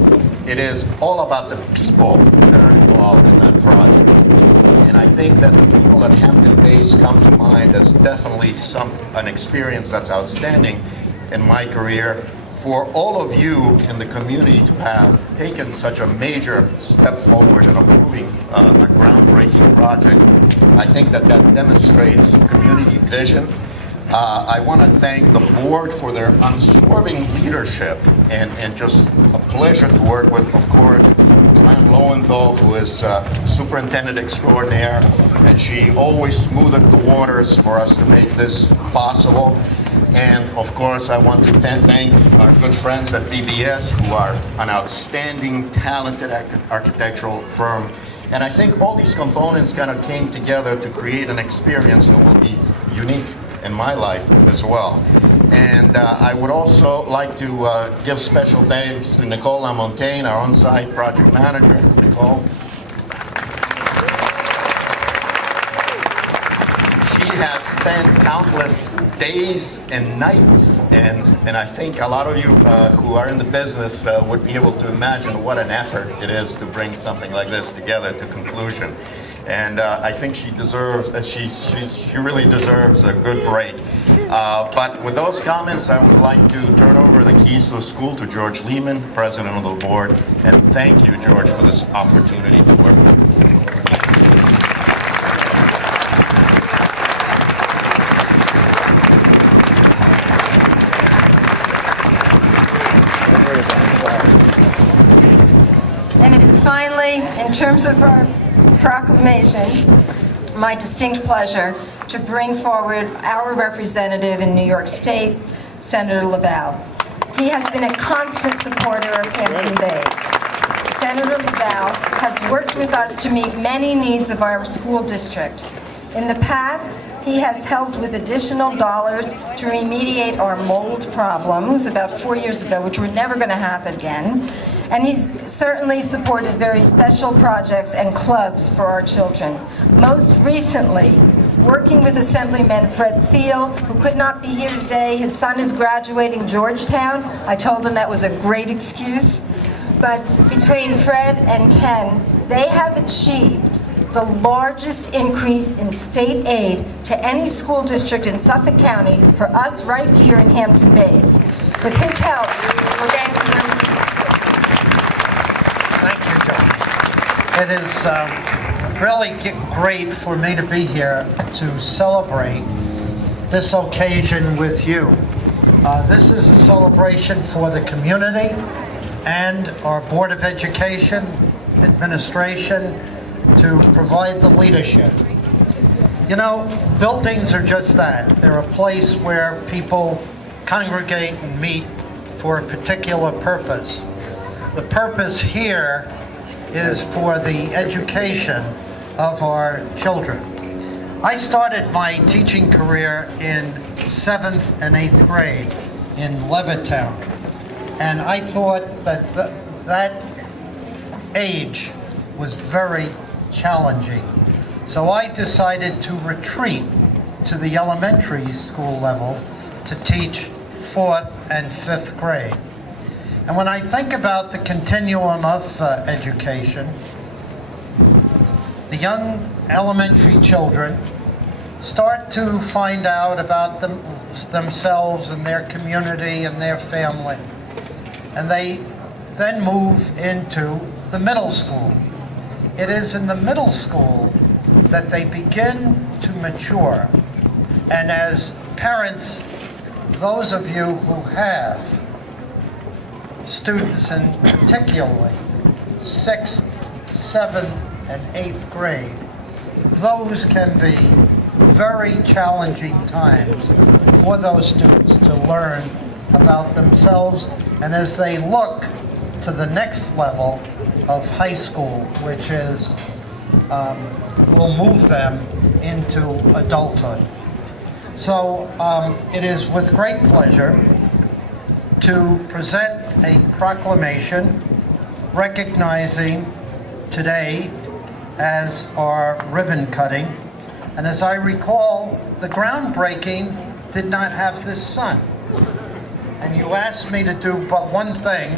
it is all about the people that are involved in that project. And I think that the people at Hampton Bays come to mind as definitely an experience that's outstanding in my career. For all of you in the community to have taken such a major step forward in approving a groundbreaking project, I think that demonstrates community vision. I want to thank the board for their unswerving leadership and just a pleasure to work with, of course, Joanne Lowenthal, who is superintendent extraordinaire, and she always smoothed the waters for us to make this possible. And of course, I want to thank our good friends at BBS, who are an outstanding, talented architectural firm. And I think all these components kind of came together to create an experience that will be unique in my life as well. And I would also like to give special thanks to Nicole Lamontagne, our on-site project manager. Nicole. She has spent countless days and nights, and I think a lot of you who are in the business would be able to imagine what an effort it is to bring something like this together to conclusion. And I think she deserves, she really deserves a good break. But with those comments, I would like to turn over the keys to the school to George Lehman, President of the Board, and thank you, George, for this opportunity to work with you. And it is finally, in terms of our proclamations, my distinct pleasure to bring forward our representative in New York State, Senator LaValle. He has been a constant supporter of Hampton Bays. Senator LaValle has worked with us to meet many needs of our school district. In the past, he has helped with additional dollars to remediate our mold problems about 4 years ago, which were never going to happen again. And he's certainly supported very special projects and clubs for our children. Most recently, working with Assemblyman Fred Thiel, who could not be here today. His son is graduating Georgetown. I told him that was a great excuse. But between Fred and Ken, they have achieved the largest increase in state aid to any school district in Suffolk County for us right here in Hampton Bays. With his help, we're going to be. Thank you, John. It is really great for me to be here to celebrate this occasion with you. This is a celebration for the community and our Board of Education, administration, to provide the leadership. You know, buildings are just that. They're a place where people congregate and meet for a particular purpose. The purpose here is for the education of our children. I started my teaching career in 7th and 8th grade in Levittown, and I thought that that age was very challenging. So I decided to retreat to the elementary school level to teach 4th and 5th grade. And when I think about the continuum of education, the young elementary children start to find out about themselves and their community and their family. And they then move into the middle school. It is in the middle school that they begin to mature. And as parents, those of you who have students in particularly 6th, 7th, and 8th grade, those can be very challenging times for those students to learn about themselves, and as they look to the next level of high school, which is will move them into adulthood. So it is with great pleasure to present a proclamation recognizing today as our ribbon cutting. And as I recall, the groundbreaking did not have this sun. And you asked me to do but one thing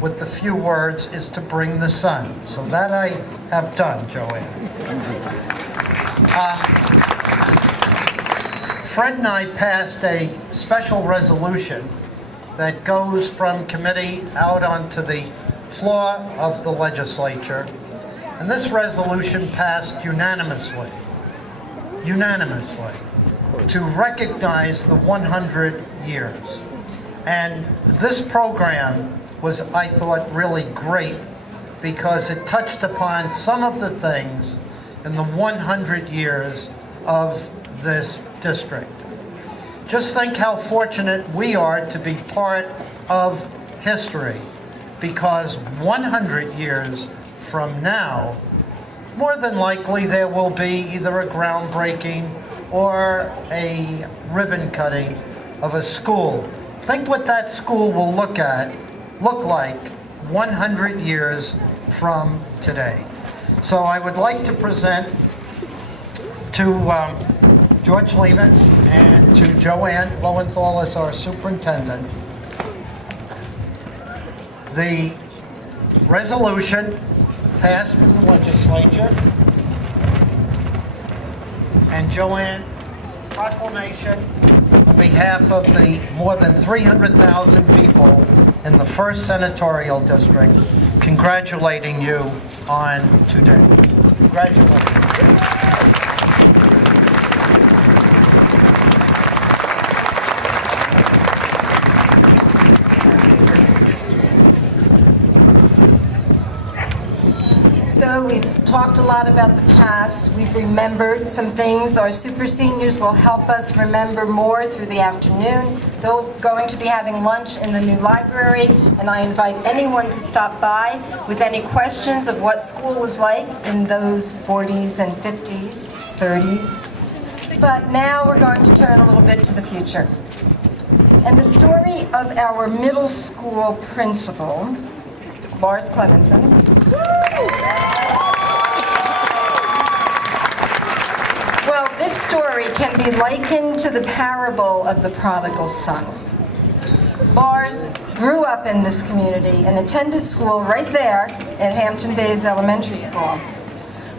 with the few words, is to bring the sun. So that I have done, Joanne. Fred and I passed a special resolution that goes from committee out onto the floor of the legislature. And this resolution passed unanimously to recognize the 100 years. And this program was, I thought, really great because it touched upon some of the things in the 100 years of this district. Just think how fortunate we are to be part of history, because 100 years from now, more than likely there will be either a groundbreaking or a ribbon cutting of a school. Think what that school will look like 100 years from today. So I would like to present to George Lehman, and to Joanne Lowenthal as our superintendent. The resolution passed in the legislature, and Joanne, proclamation on behalf of the more than 300,000 people in the 1st Senatorial District, congratulating you on today. Congratulations. So we've talked a lot about the past. We've remembered some things. Our super seniors will help us remember more through the afternoon. They're going to be having lunch in the new library, and I invite anyone to stop by with any questions of what school was like in those 40s and 50s, 30s. But now we're going to turn a little bit to the future. And the story of our middle school principal, Lars Clemenson. Well, this story can be likened to the parable of the prodigal son. Lars grew up in this community and attended school right there at Hampton Bays Elementary School.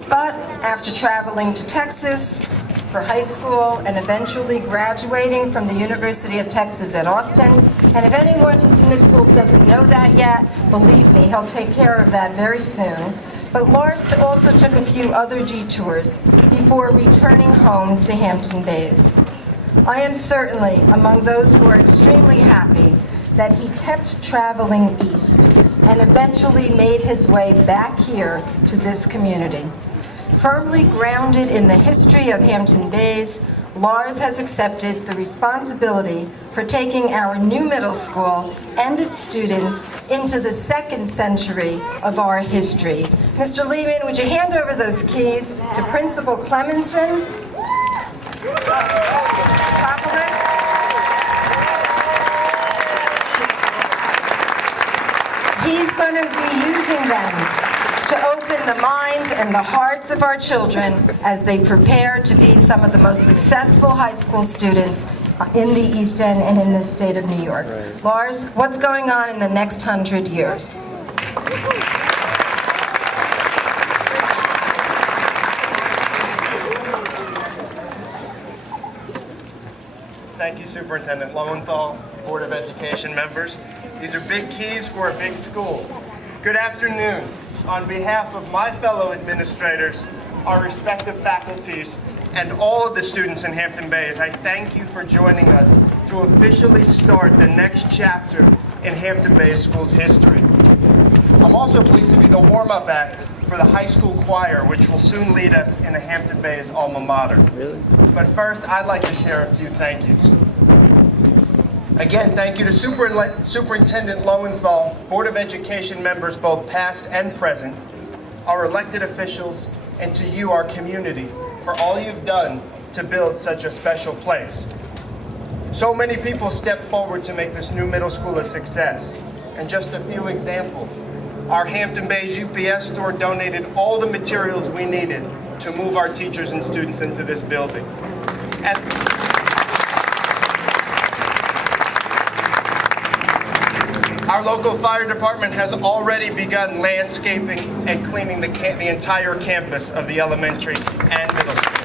But after traveling to Texas for high school and eventually graduating from the University of Texas at Austin, and if anyone who's in the schools doesn't know that yet, believe me, he'll take care of that very soon. But Lars also took a few other detours before returning home to Hampton Bays. I am certainly among those who are extremely happy that he kept traveling east and eventually made his way back here to this community. Firmly grounded in the history of Hampton Bays, Lars has accepted the responsibility for taking our new middle school and its students into the 2nd century of our history. Mr. Lehman, would you hand over those keys to Principal Clemenson? He's going to be using them to open the minds and the hearts of our children as they prepare to be some of the most successful high school students in the East End and in the state of New York. Right. Lars, what's going on in the next 100 years? Thank you, Superintendent Lowenthal, Board of Education members. These are big keys for a big school. Good afternoon. On behalf of my fellow administrators, our respective faculties, and all of the students in Hampton Bays, I thank you for joining us to officially start the next chapter in Hampton Bays School's history. I'm also pleased to be the warm-up act for the high school choir, which will soon lead us in the Hampton Bays alma mater. Really? But first, I'd like to share a few thank yous. Again, thank you to Superintendent Lowenthal, Board of Education members both past and present, our elected officials, and to you, our community, for all you've done to build such a special place. So many people stepped forward to make this new middle school a success. And just a few examples. Our Hampton Bays UPS store donated all the materials we needed to move our teachers and students into this building. And our local fire department has already begun landscaping and cleaning the entire campus of the elementary and middle school.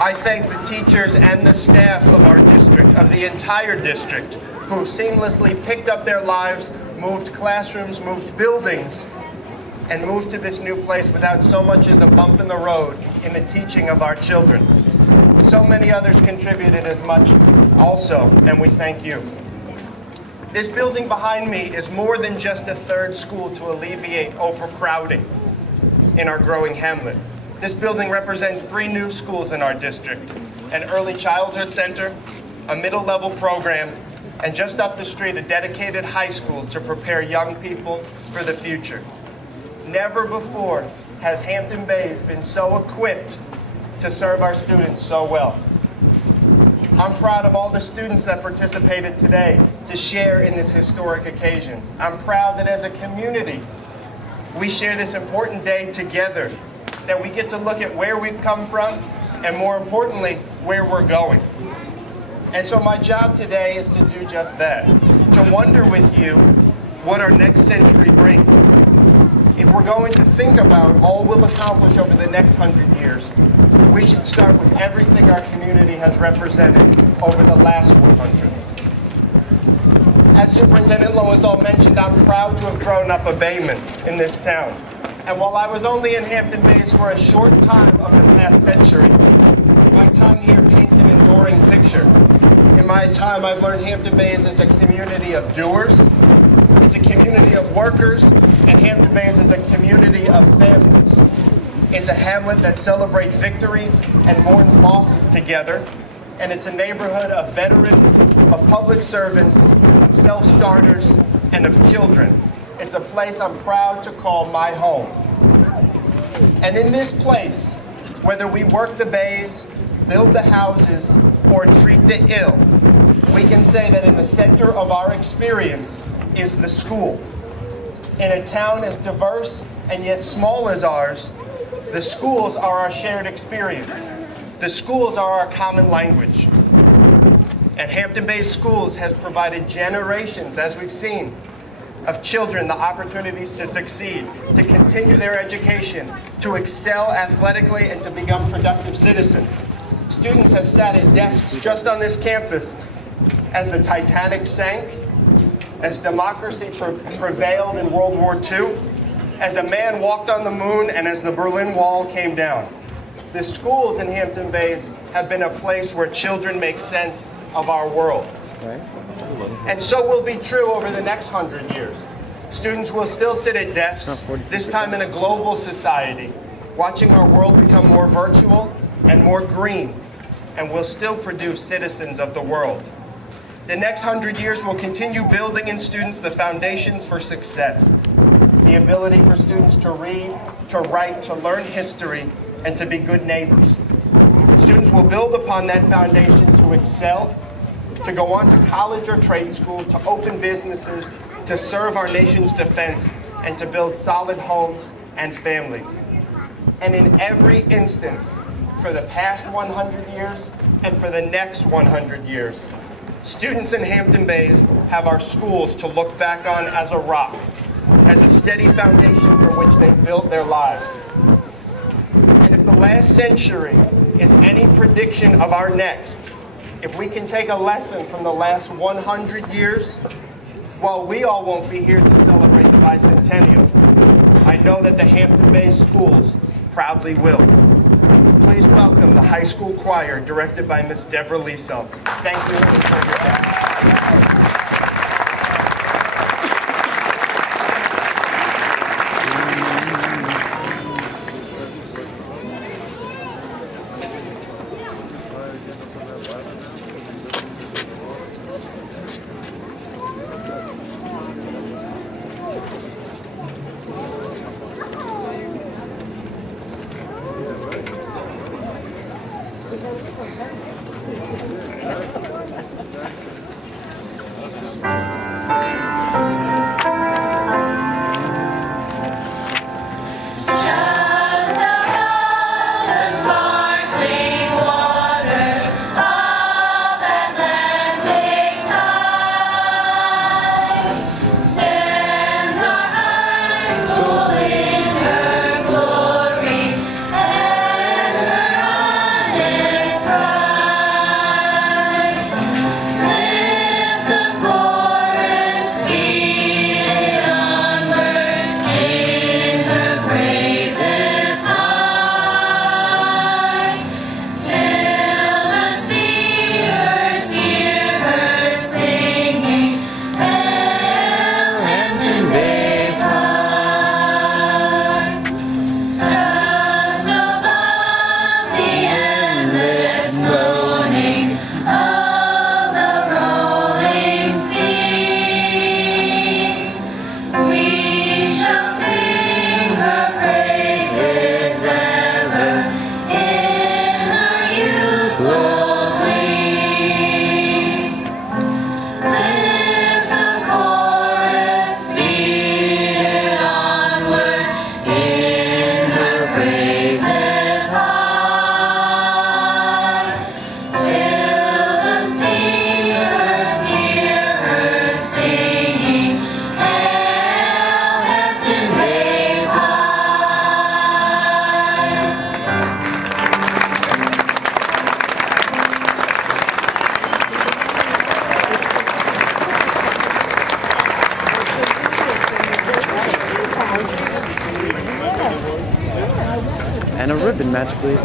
I thank the teachers and the staff of our district, of the entire district, who have seamlessly picked up their lives, moved classrooms, moved buildings, and moved to this new place without so much as a bump in the road in the teaching of our children. So many others contributed as much also, and we thank you. This building behind me is more than just a third school to alleviate overcrowding in our growing hamlet. This building represents 3 new schools in our district, an early childhood center, a middle-level program, and just up the street, a dedicated high school to prepare young people for the future. Never before has Hampton Bays been so equipped to serve our students so well. I'm proud of all the students that participated today to share in this historic occasion. I'm proud that as a community, we share this important day together that we get to look at where we've come from and, more importantly, where we're going. And so my job today is to do just that, to wonder with you what our next century brings. If we're going to think about all we'll accomplish over the next 100 years, we should start with everything our community has represented over the last 100. As Superintendent Lowenthal mentioned, I'm proud to have grown up a Bayman in this town. And while I was only in Hampton Bays for a short time of the past century, my time here paints an enduring picture. In my time, I've learned Hampton Bays is a community of doers, it's a community of workers, and Hampton Bays is a community of families. It's a hamlet that celebrates victories and mourns losses together, and it's a neighborhood of veterans, of public servants, of self-starters, and of children. It's a place I'm proud to call my home. And in this place, whether we work the bays, build the houses, or treat the ill, we can say that in the center of our experience is the school. In a town as diverse and yet small as ours, the schools are our shared experience. The schools are our common language. And Hampton Bays Schools has provided generations, as we've seen, of children the opportunities to succeed, to continue their education, to excel athletically, and to become productive citizens. Students have sat at desks just on this campus as the Titanic sank, as democracy prevailed in World War II, as a man walked on the moon, and as the Berlin Wall came down. The schools in Hampton Bays have been a place where children make sense of our world. And so will be true over the next 100 years. Students will still sit at desks, this time in a global society, watching our world become more virtual and more green, and will still produce citizens of the world. The next 100 years will continue building in students the foundations for success, the ability for students to read, to write, to learn history, and to be good neighbors. Students will build upon that foundation to excel, to go on to college or trade school, to open businesses, to serve our nation's defense, and to build solid homes and families. And in every instance, for the past 100 years and for the next 100 years, students in Hampton Bays have our schools to look back on as a rock, as a steady foundation for which they built their lives. And if the last century is any prediction of our next, if we can take a lesson from the last 100 years, while we all won't be here to celebrate the bicentennial, I know that the Hampton Bays schools proudly will. Please welcome the high school choir directed by Miss Deborah Liesel. Thank you and enjoy your day. happen magically.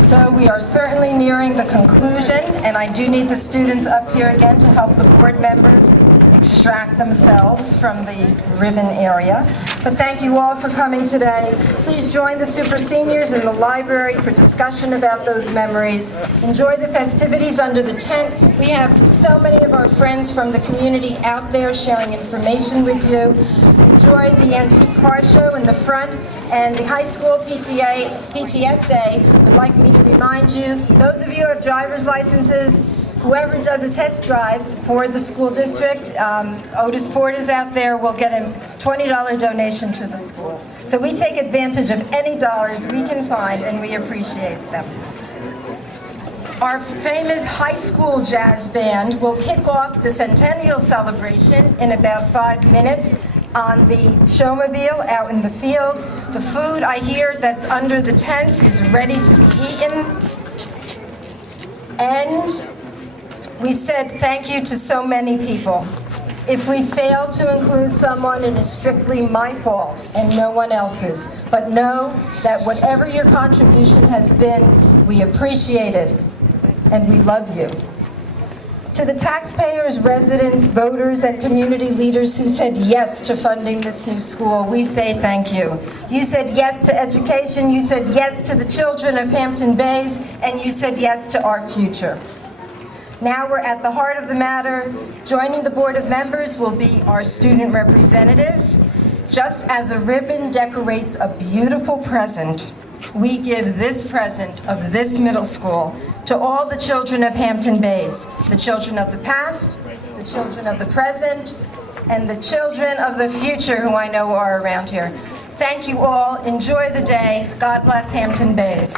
So we are certainly nearing the conclusion, and I do need the students up here again to help the board members extract themselves from the ribbon area. But thank you all for coming today. Please join the super seniors in the library for discussion about those memories. Enjoy the festivities under the tent. We have so many of our friends from the community out there sharing information with you. Enjoy the antique car show in the front, and the high school PTSA would like me to remind you, those of you who have driver's licenses, whoever does a test drive for the school district, Otis Ford is out there, will get a $20 donation to the schools. So we take advantage of any dollars we can find, and we appreciate them. Our famous high school jazz band will kick off the Centennial celebration in about 5 minutes on the showmobile out in the field. The food, I hear, that's under the tents is ready to be eaten. And we've said thank you to so many people. If we fail to include someone, it is strictly my fault and no one else's. But know that whatever your contribution has been, we appreciate it and we love you. To the taxpayers, residents, voters, and community leaders who said yes to funding this new school, we say thank you. You said yes to education, you said yes to the children of Hampton Bays, and you said yes to our future. Now we're at the heart of the matter. Joining the Board of Members will be our student representatives. Just as a ribbon decorates a beautiful present, we give this present of this middle school to all the children of Hampton Bays, the children of the past, the children of the present, and the children of the future who I know are around here. Thank you all. Enjoy the day. God bless Hampton Bays.